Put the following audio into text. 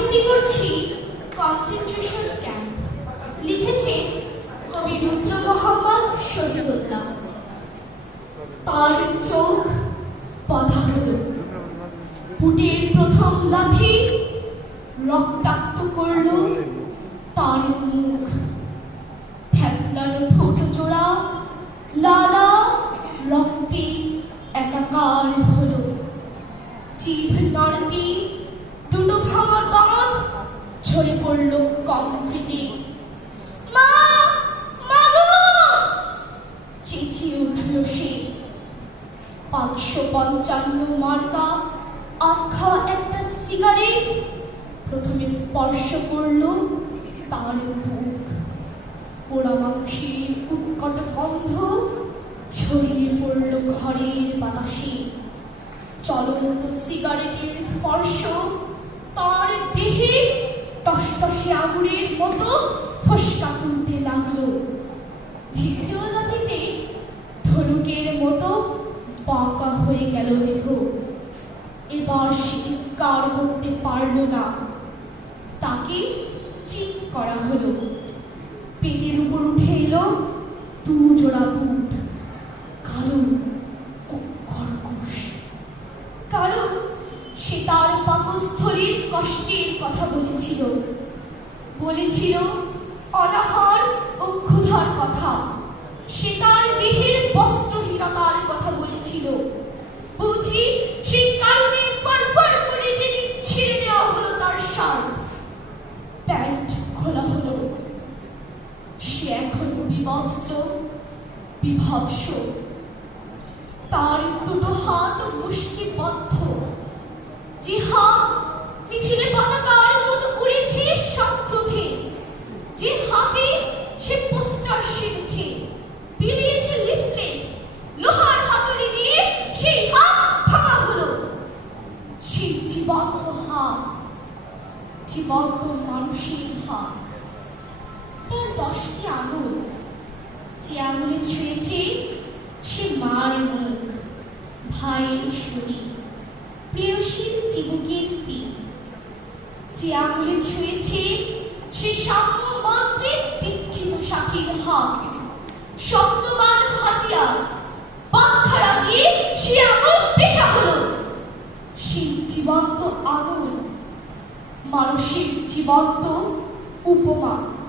আবৃত্তি করছি concentration camp. লিখেছে কবি রুদ্র মোহাম্মদ শহীদুল্লাহ। তার চোখ বাঁধা হলো, বুটের প্রথম লাথি রক্তাক্ত করল তার মুখ। থ্যাতলানো ঠোঁট জোড়া লালা রক্তে একাকার হলো। জিভ নড়তি, দুটো ভাঙা দাঁত ঝরে পড়ল কংক্রিটে। মা, মাগো! চেঁচিয়ে উঠল সে। 555 মার্কা আখা একটা সিগারেট প্রথমে স্পর্শ করল তার বুক। পোড়া মাংসের উৎকট গন্ধ ছড়িয়ে পড়ল ঘরের বাতাসে। চলন্ত সিগারেটের স্পর্শ তার দেহে টসটসে আগুনের মতো ফসকা তুলতে লাগলো। দ্বিতীয় লাথিতে ধনুকের মতো বাঁকা হয়ে গেল দেহ। এবার সে চিৎকার করতে পারল না। তাকে চিৎ করা হলো। পেটের উপর উঠে এলো 2 জোড়া বুট, কালো ও খরগোশ। কারণ সে তার পাকস্থলীর কষ্টের কথা বলেছিল, অনাহার ও ক্ষুধার কথা। সে তার দেহের বস্ত্রহীনতার কথা বলেছিল। বুঝি সেই কারণে ফারফার করে টেনে ছিঁড়ে নেওয়া হলো তার শার্ট, প্যান্ট খোলা হলো। সে এখন বিবস্ত্র, বিভৎস। তার 2 হাত মুষ্টিবদ্ধ, যে হাত মিছিলে পতাকার মতো উড়েছে সক্রোধে, যে হাতে সে পোস্টার সেরেছে, বিলিয়েছে লিফলেট, লোহার হাতুড়ি দিয়ে সেই হাত ভাঙা হলো। সেই জীবন্ত হাত, জীবন্ত মানুষের হাত। তার 10টি আঙুল, যে আঙুলে ছুঁয়েছে সে মার মুখ, ভাইয়ের শরীর, প্রেয়সীর চিবুকের তীর। যে আঙুলে ছুঁয়েছে সে সাম্য মন্ত্রে দীক্ষিত সাথীর হাত, স্বপ্নবান হাতিয়ার। পাখা লাগিয়ে সে আঙুল পেশা হলো। সেই জীবন্ত আঙুল মানুষের জীবন্ত উপমা।